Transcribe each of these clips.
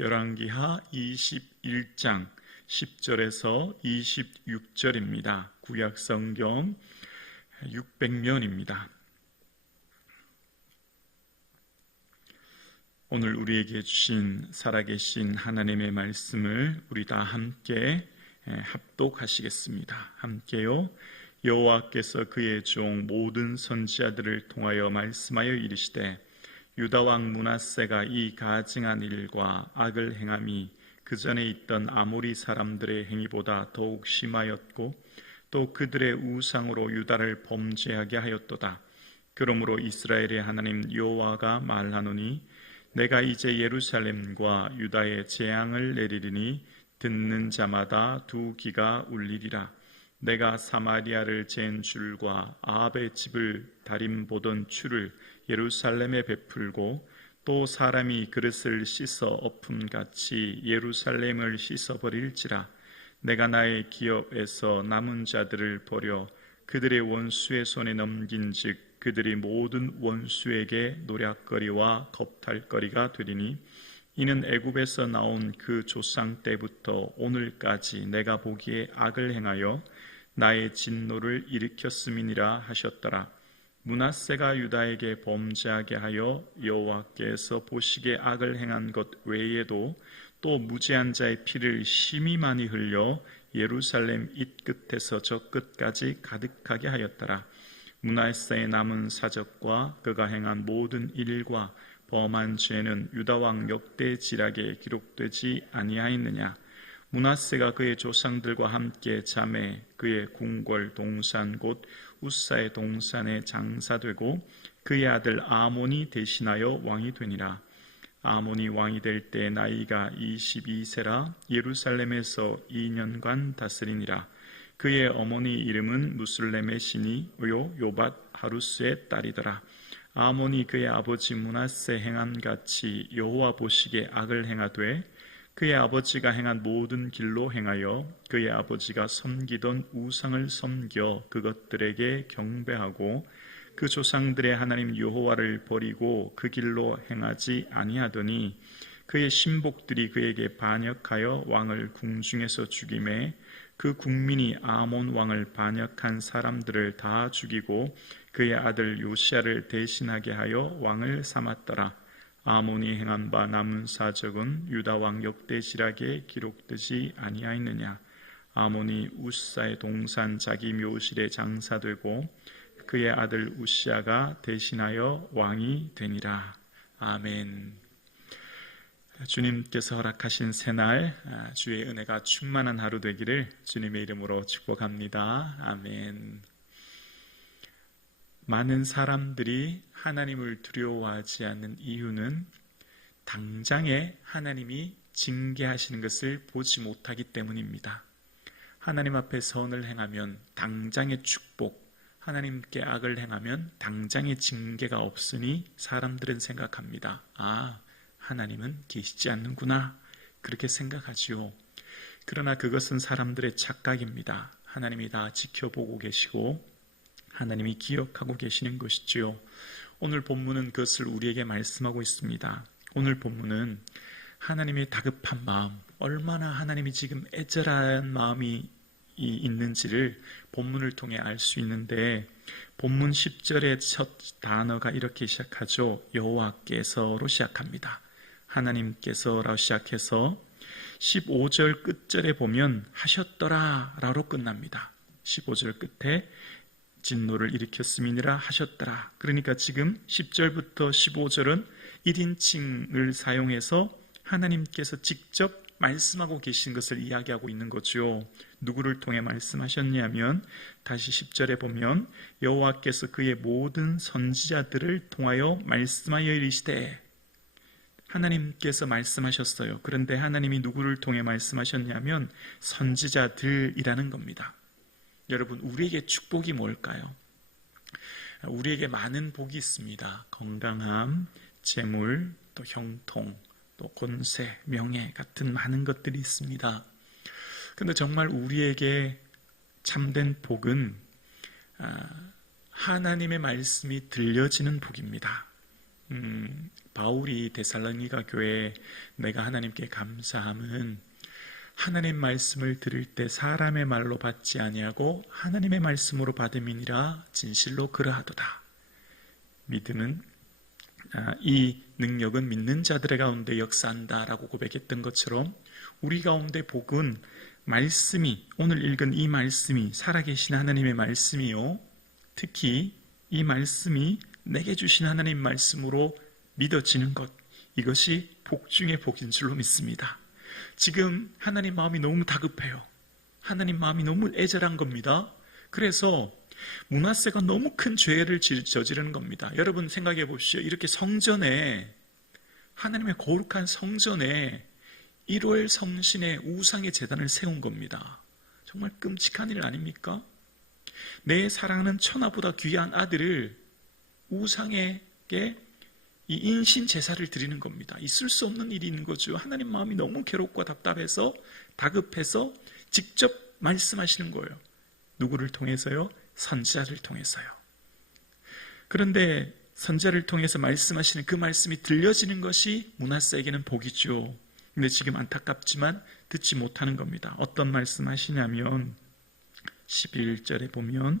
열왕기하 21장 10절에서 26절입니다. 구약 성경 600면입니다. 오늘 우리에게 주신 살아계신 하나님의 말씀을 우리 다 함께 합독하시겠습니다. 함께요. 여호와께서 그의 종 모든 선지자들을 통하여 말씀하여 이르시되 유다왕 므낫세가 이 가증한 일과 악을 행함이 그 전에 있던 아모리 사람들의 행위보다 더욱 심하였고 또 그들의 우상으로 유다를 범죄하게 하였도다. 그러므로 이스라엘의 하나님 여호와가 말하노니 내가 이제 예루살렘과 유다에 재앙을 내리리니 듣는 자마다 두 귀가 울리리라. 내가 사마리아를 잰 줄과 아합의 집을 다림보던 추를 예루살렘에 베풀고 또 사람이 그릇을 씻어 엎음같이 예루살렘을 씻어버릴지라. 내가 나의 기업에서 남은 자들을 버려 그들의 원수의 손에 넘긴즉 그들이 모든 원수에게 노략거리와 겁탈거리가 되리니 이는 애굽에서 나온 그 조상 때부터 오늘까지 내가 보기에 악을 행하여 나의 진노를 일으켰음이니라 하셨더라. 므낫세가 유다에게 범죄하게 하여 여호와께서 보시기에 악을 행한 것 외에도 또 무죄한 자의 피를 심히 많이 흘려 예루살렘 이 끝에서 저 끝까지 가득하게 하였더라. 므낫세의 남은 사적과 그가 행한 모든 일과 범한 죄는 유다왕 역대지략에 기록되지 아니하였느냐. 므낫세가 그의 조상들과 함께 잠에 그의 궁궐 동산 곧 우사의 동산에 장사되고 그의 아들 아몬이 대신하여 왕이 되니라. 아몬이 왕이 될 때 나이가 22세라 예루살렘에서 2년간 다스리니라. 그의 어머니 이름은 무슬렘의 신이요 요밧 하루스의 딸이더라. 아몬이 그의 아버지 므낫세 행함같이 여호와 보시기에 악을 행하되 그의 아버지가 행한 모든 길로 행하여 그의 아버지가 섬기던 우상을 섬겨 그것들에게 경배하고 그 조상들의 하나님 여호와를 버리고 그 길로 행하지 아니하더니 그의 신복들이 그에게 반역하여 왕을 궁중에서 죽이매 그 국민이 아몬 왕을 반역한 사람들을 다 죽이고 그의 아들 요시야를 대신하게 하여 왕을 삼았더라. 아몬이 행한 바 남은 사적은 유다 왕 역대지략에 기록되지 아니하였느냐. 아몬이 우사의 동산 자기 묘실에 장사되고 그의 아들 우시야가 대신하여 왕이 되니라. 아멘. 주님께서 허락하신 새날 주의 은혜가 충만한 하루 되기를 주님의 이름으로 축복합니다. 아멘. 많은 사람들이 하나님을 두려워하지 않는 이유는 당장에 하나님이 징계하시는 것을 보지 못하기 때문입니다. 하나님 앞에 선을 행하면 당장의 축복, 하나님께 악을 행하면 당장의 징계가 없으니 사람들은 생각합니다. 아, 하나님은 계시지 않는구나. 그렇게 생각하지요. 그러나 그것은 사람들의 착각입니다. 하나님이 다 지켜보고 계시고 하나님이 기억하고 계시는 것이지요. 오늘 본문은 그것을 우리에게 말씀하고 있습니다. 오늘 본문은 하나님의 다급한 마음, 얼마나 하나님이 지금 애절한 마음이 있는지를 본문을 통해 알 수 있는데 본문 10절의 첫 단어가 이렇게 시작하죠. 여호와께서로 시작합니다. 하나님께서라고 시작해서 15절 끝절에 보면 하셨더라 라로 끝납니다. 15절 끝에 진노를 일으켰음이니라 하셨더라. 그러니까 지금 10절부터 15절은 1인칭을 사용해서 하나님께서 직접 말씀하고 계신 것을 이야기하고 있는 거죠. 누구를 통해 말씀하셨냐면 다시 10절에 보면 여호와께서 그의 모든 선지자들을 통하여 말씀하여 이르시되, 하나님께서 말씀하셨어요. 그런데 하나님이 누구를 통해 말씀하셨냐면 선지자들이라는 겁니다. 여러분, 우리에게 축복이 뭘까요? 우리에게 많은 복이 있습니다. 건강함, 재물, 또 형통, 또 권세, 명예 같은 많은 것들이 있습니다. 그런데 정말 우리에게 참된 복은 하나님의 말씀이 들려지는 복입니다. 바울이 데살로니가 교회에 내가 하나님께 감사함은 하나님 말씀을 들을 때 사람의 말로 받지 아니하고 하나님의 말씀으로 받음이니라 진실로 그러하도다. 믿음은 이 능력은 믿는 자들의 가운데 역사한다라고 고백했던 것처럼 우리 가운데 복은 말씀이, 오늘 읽은 이 말씀이 살아계신 하나님의 말씀이요, 특히 이 말씀이 내게 주신 하나님 말씀으로 믿어지는 것, 이것이 복 중의 복인 줄로 믿습니다. 지금 하나님 마음이 너무 다급해요. 하나님 마음이 너무 애절한 겁니다. 그래서 므낫세가 너무 큰 죄를 저지르는 겁니다. 여러분 생각해 보십시오. 이렇게 성전에, 하나님의 거룩한 성전에 1월 성신의 우상의 제단을 세운 겁니다. 정말 끔찍한 일 아닙니까? 내 사랑하는 천하보다 귀한 아들을 우상에게 이 인신 제사를 드리는 겁니다. 있을 수 없는 일이 있는 거죠. 하나님 마음이 너무 괴롭고 답답해서, 다급해서 직접 말씀하시는 거예요. 누구를 통해서요? 선지자를 통해서요. 그런데 선지자를 통해서 말씀하시는 그 말씀이 들려지는 것이 므낫세에게는 복이죠. 근데 지금 안타깝지만 듣지 못하는 겁니다. 어떤 말씀하시냐면 11절에 보면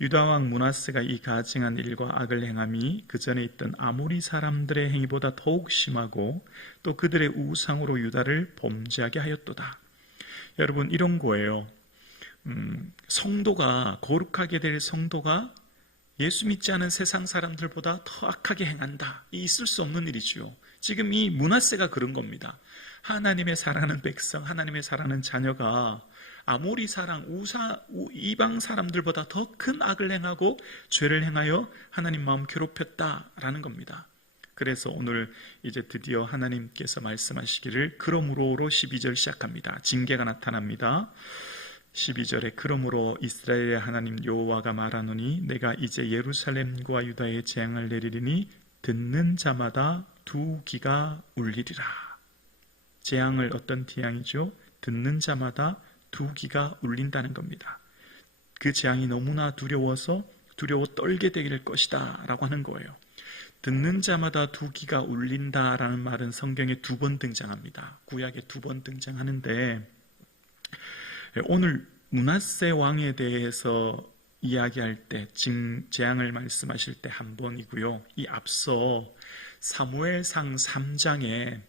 유다왕 므낫세가 이 가증한 일과 악을 행함이 그 전에 있던 아모리 사람들의 행위보다 더욱 심하고 또 그들의 우상으로 유다를 범죄하게 하였도다. 여러분, 이런 거예요. 성도가, 거룩하게 될 성도가 예수 믿지 않은 세상 사람들보다 더 악하게 행한다. 있을 수 없는 일이죠. 지금 이 므낫세가 그런 겁니다. 하나님의 사랑하는 백성, 하나님의 사랑하는 자녀가 아모리 사랑, 이방 사람들보다 더 큰 악을 행하고 죄를 행하여 하나님 마음 괴롭혔다라는 겁니다. 그래서 오늘 이제 드디어 하나님께서 말씀하시기를 그러므로로 12절 시작합니다. 징계가 나타납니다. 12절에 그러므로 이스라엘의 하나님 여호와가 말하노니 내가 이제 예루살렘과 유다에 재앙을 내리리니 듣는 자마다 두 귀가 울리리라. 재앙을 어떤 재앙이죠? 듣는 자마다 두 귀가 울린다는 겁니다. 그 재앙이 너무나 두려워 떨게 될 것이다 라고 하는 거예요. 듣는 자마다 두 귀가 울린다라는 말은 성경에 2번 등장합니다. 구약에 2번 등장하는데 오늘 므낫세 왕에 대해서 이야기할 때 재앙을 말씀하실 때 한 번이고요. 이 앞서 사무엘상 3장에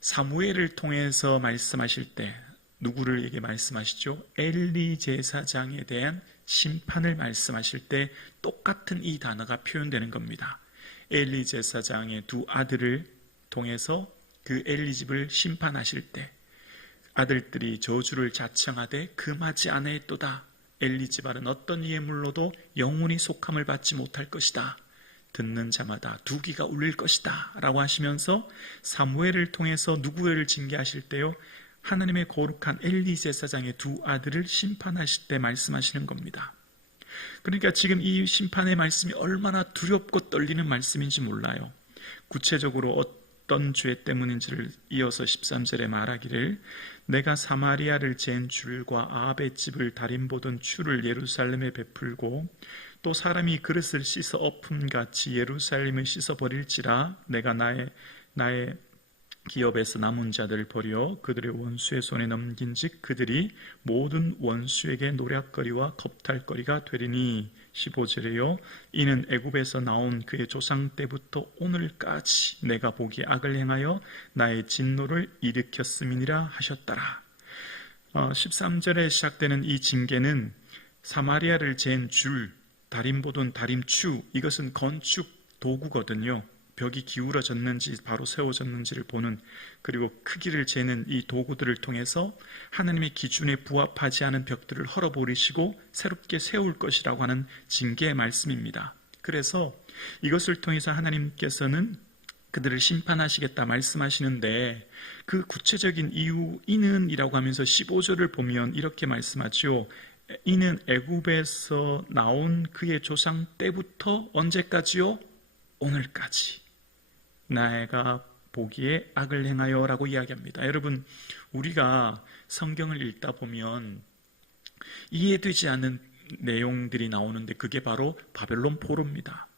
사무엘을 통해서 말씀하실 때 누구를 말씀하시죠? 엘리 제사장에 대한 심판을 말씀하실 때 똑같은 이 단어가 표현되는 겁니다. 엘리 제사장의 2 아들을 통해서 그 엘리 집을 심판하실 때 아들들이 저주를 자청하되 금하지 아니하였도다. 엘리 집안은 어떤 예물로도 영원히 속함을 받지 못할 것이다. 듣는 자마다 두 귀가 울릴 것이다 라고 하시면서 사무엘을 통해서 누구를 징계하실 때요? 하나님의 거룩한 엘리 제사장의 2 아들을 심판하실 때 말씀하시는 겁니다. 그러니까 지금 이 심판의 말씀이 얼마나 두렵고 떨리는 말씀인지 몰라요. 구체적으로 어떤 죄 때문인지를 이어서 13절에 말하기를 내가 사마리아를 잰 줄과 아합의 집을 달인보던 추를 예루살렘에 베풀고 또 사람이 그릇을 씻어 엎음같이 예루살렘을 씻어버릴지라 내가 나의 기업에서 남은 자들을 버려 그들의 원수의 손에 넘긴즉 그들이 모든 원수에게 노략거리와 겁탈거리가 되리니 15절에요. 이는 애굽에서 나온 그의 조상 때부터 오늘까지 내가 보기에 악을 행하여 나의 진노를 일으켰음이니라 하셨더라. 13절에 시작되는 이 징계는 사마리아를 잰 줄, 다림보돈 다림추, 이것은 건축 도구거든요. 벽이 기울어졌는지 바로 세워졌는지를 보는, 그리고 크기를 재는 이 도구들을 통해서 하나님의 기준에 부합하지 않은 벽들을 헐어버리시고 새롭게 세울 것이라고 하는 징계의 말씀입니다. 그래서 이것을 통해서 하나님께서는 그들을 심판하시겠다 말씀하시는데 그 구체적인 이유, 이는 이라고 하면서 15절을 보면 이렇게 말씀하죠. 이는 애굽에서 나온 그의 조상 때부터 언제까지요? 오늘까지 내가 보기에 악을 행하여 라고 이야기합니다. 여러분, 우리가 성경을 읽다 보면 이해되지 않는 내용들이 나오는데 그게 바로 바벨론 포로입니다.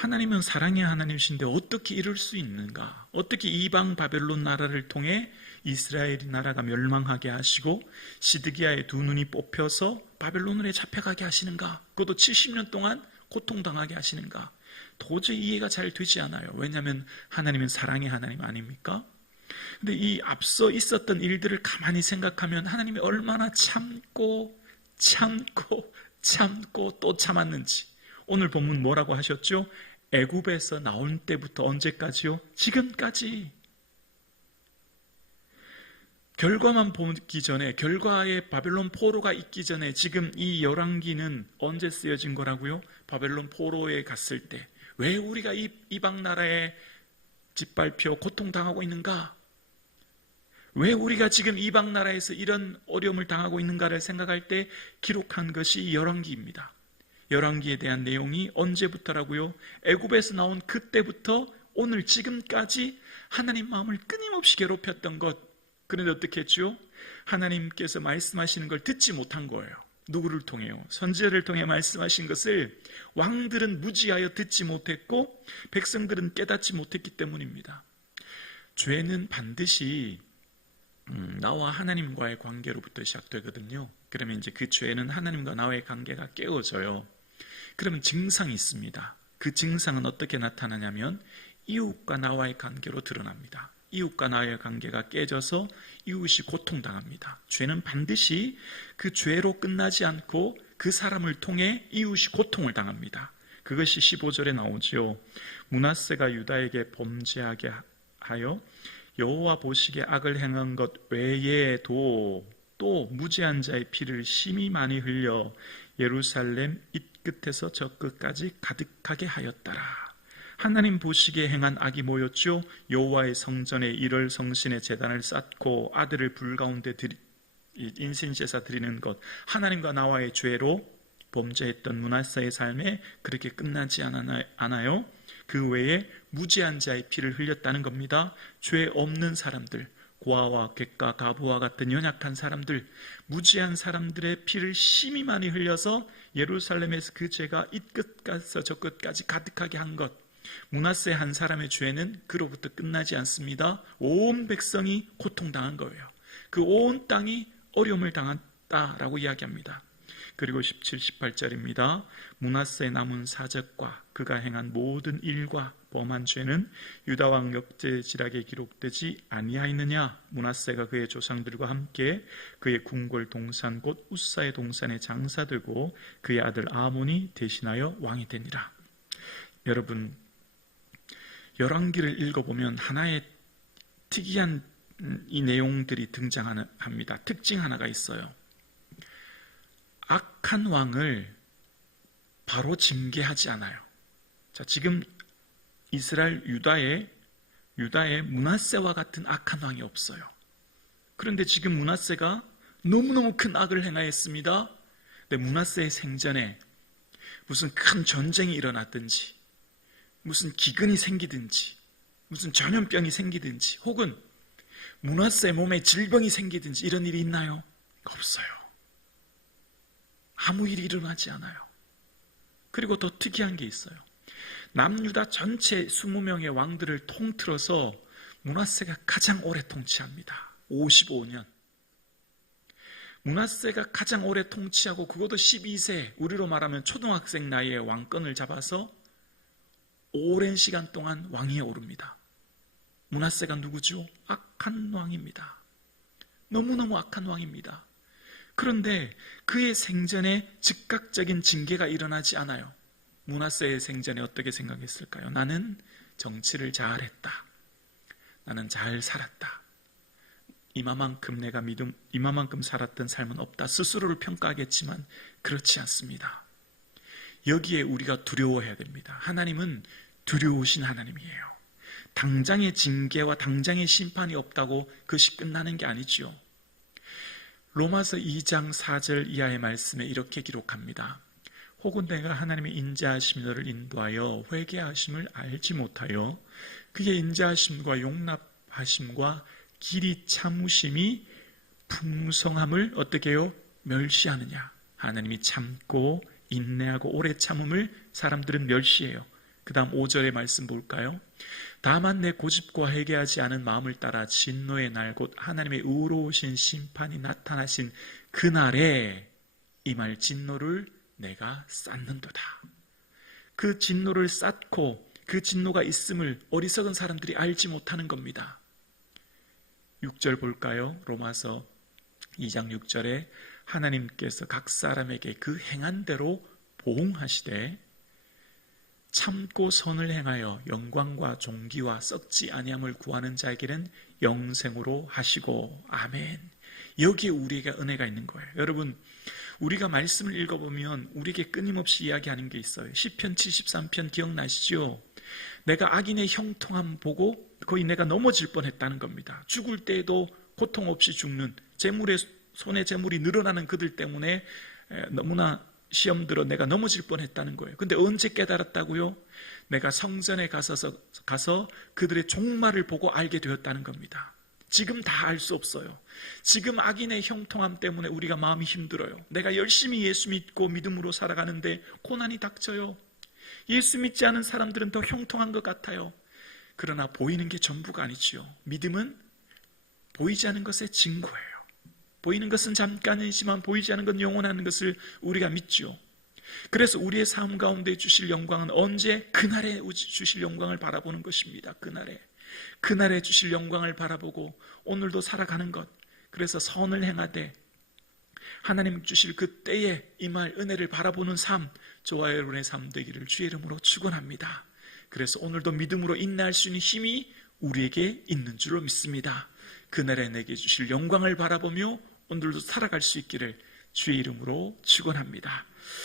하나님은 사랑의 하나님이신데 어떻게 이럴 수 있는가? 어떻게 이방 바벨론 나라를 통해 이스라엘 나라가 멸망하게 하시고 시드기야의 두 눈이 뽑혀서 바벨론에 잡혀가게 하시는가? 그것도 70년 동안 고통당하게 하시는가? 도저히 이해가 잘 되지 않아요. 왜냐하면 하나님은 사랑의 하나님 아닙니까? 근데 이 앞서 있었던 일들을 가만히 생각하면 하나님이 얼마나 참고 또 참았는지. 오늘 본문 뭐라고 하셨죠? 애굽에서 나온 때부터 언제까지요? 지금까지. 결과만 보기 전에, 결과에 바벨론 포로가 있기 전에 지금 이 열왕기는 언제 쓰여진 거라고요? 바벨론 포로에 갔을 때. 왜 우리가 이방 나라에 짓밟혀 고통당하고 있는가? 왜 우리가 지금 이방 나라에서 이런 어려움을 당하고 있는가를 생각할 때 기록한 것이 열왕기입니다. 열왕기에 대한 내용이 언제부터라고요? 애굽에서 나온 그때부터 오늘 지금까지 하나님 마음을 끊임없이 괴롭혔던 것. 그런데 어떻게 했죠? 하나님께서 말씀하시는 걸 듣지 못한 거예요. 누구를 통해요? 선지자를 통해 말씀하신 것을 왕들은 무지하여 듣지 못했고 백성들은 깨닫지 못했기 때문입니다. 죄는 반드시 나와 하나님과의 관계로부터 시작되거든요. 그러면 이제 그 죄는 하나님과 나와의 관계가 깨어져요. 그러면 증상이 있습니다. 그 증상은 어떻게 나타나냐면 이웃과 나와의 관계로 드러납니다. 이웃과 나와의 관계가 깨져서 이웃이 고통당합니다. 죄는 반드시 그 죄로 끝나지 않고 그 사람을 통해 이웃이 고통을 당합니다. 그것이 15절에 나오죠. 므낫세가 유다에게 범죄하게 하여 여호와 보시기에 악을 행한 것 외에도 또 무죄한 자의 피를 심히 많이 흘려 예루살렘 이 끝에서 저 끝까지 가득하게 하였더라. 하나님 보시기에 행한 악이 뭐였죠? 여호와의 성전에 일월 성신의 제단을 쌓고 아들을 불 가운데 인신제사 드리는 것. 하나님과 나와의 죄로 범죄했던 므낫세의 삶에 그렇게 끝나지 않아요. 그 외에 무죄한 자의 피를 흘렸다는 겁니다. 죄 없는 사람들, 고아와 객과 가부와 같은 연약한 사람들, 무죄한 사람들의 피를 심히 많이 흘려서 예루살렘에서 그 죄가 이 끝에서 저 끝까지 가득하게 한 것. 므낫세 한 사람의 죄는 그로부터 끝나지 않습니다. 온 백성이 고통당한 거예요. 그 온 땅이 어려움을 당했다라고 이야기합니다. 그리고 17, 18절입니다. 므낫세의 남은 사적과 그가 행한 모든 일과 범한 죄는 유다왕 역대지락에 기록되지 아니하였느냐? 므낫세가 그의 조상들과 함께 그의 궁궐 동산 곧 우사의 동산에 장사되고 그의 아들 아몬이 대신하여 왕이 되니라. 여러분, 열왕기를 읽어보면 하나의 특이한 이 내용들이 등장합니다. 특징 하나가 있어요. 악한 왕을 바로 징계하지 않아요. 자, 지금 이스라엘 유다에 므낫세와 같은 악한 왕이 없어요. 그런데 지금 므낫세가 너무너무 큰 악을 행하였습니다. 근데 므낫세의 생전에 무슨 큰 전쟁이 일어났든지 무슨 기근이 생기든지 무슨 전염병이 생기든지 혹은 므낫세 몸에 질병이 생기든지 이런 일이 있나요? 없어요. 아무 일이 일어나지 않아요. 그리고 더 특이한 게 있어요. 남유다 전체 20명의 왕들을 통틀어서 므낫세가 가장 오래 통치합니다. 55년. 므낫세가 가장 오래 통치하고 그것도 12세, 우리로 말하면 초등학생 나이에 왕권을 잡아서 오랜 시간 동안 왕위에 오릅니다. 므낫세가 누구죠? 악한 왕입니다. 너무너무 악한 왕입니다. 그런데 그의 생전에 즉각적인 징계가 일어나지 않아요. 므낫세의 생전에 어떻게 생각했을까요? 나는 정치를 잘했다. 나는 잘 살았다. 이마만큼 살았던 삶은 없다. 스스로를 평가하겠지만 그렇지 않습니다. 여기에 우리가 두려워해야 됩니다. 하나님은 두려우신 하나님이에요. 당장의 징계와 당장의 심판이 없다고 그것이 끝나는 게 아니죠. 로마서 2장 4절 이하의 말씀에 이렇게 기록합니다. 혹은 내가 하나님의 인자하심이 너를 인도하여 회개하심을 알지 못하여 그의 인자하심과 용납하심과 길이 참으심이 풍성함을 어떻게 해요? 멸시하느냐. 하나님이 참고 인내하고 오래 참음을 사람들은 멸시해요. 그 다음 5절의 말씀 볼까요? 다만 내 고집과 회개하지 않은 마음을 따라 진노의 날 곧 하나님의 의로우신 심판이 나타나신 그날에 임할 진노를 내가 쌓는도다. 그 진노를 쌓고 그 진노가 있음을 어리석은 사람들이 알지 못하는 겁니다. 6절 볼까요? 로마서 2장 6절에 하나님께서 각 사람에게 그 행한 대로 보응하시되 참고 선을 행하여 영광과 존귀와 썩지 아니함을 구하는 자에게는 영생으로 하시고. 아멘. 여기에 우리에게 은혜가 있는 거예요. 여러분, 우리가 말씀을 읽어보면 우리에게 끊임없이 이야기하는 게 있어요. 시편 73편 기억나시죠? 내가 악인의 형통함 보고 거의 내가 넘어질 뻔했다는 겁니다. 죽을 때에도 고통 없이 죽는, 손에 재물이 늘어나는 그들 때문에 너무나 시험 들어 내가 넘어질 뻔했다는 거예요. 근데 언제 깨달았다고요? 내가 성전에 가서 그들의 종말을 보고 알게 되었다는 겁니다. 지금 다 알 수 없어요. 지금 악인의 형통함 때문에 우리가 마음이 힘들어요. 내가 열심히 예수 믿고 믿음으로 살아가는데 고난이 닥쳐요. 예수 믿지 않은 사람들은 더 형통한 것 같아요. 그러나 보이는 게 전부가 아니지요. 믿음은 보이지 않은 것의 증거예요. 보이는 것은 잠깐이지만 보이지 않은 건 영원한 것을 우리가 믿죠. 그래서 우리의 삶 가운데 주실 영광은 언제? 그날에 주실 영광을 바라보는 것입니다. 그날에 주실 영광을 바라보고 오늘도 살아가는 것. 그래서 선을 행하되 하나님 주실 그 때에 임할 은혜를 바라보는 삶, 저와 여러분의 삶 되기를 주의 이름으로 축원합니다. 그래서 오늘도 믿음으로 인내할 수 있는 힘이 우리에게 있는 줄로 믿습니다. 그날에 내게 주실 영광을 바라보며 오늘도 살아갈 수 있기를 주의 이름으로 축원합니다.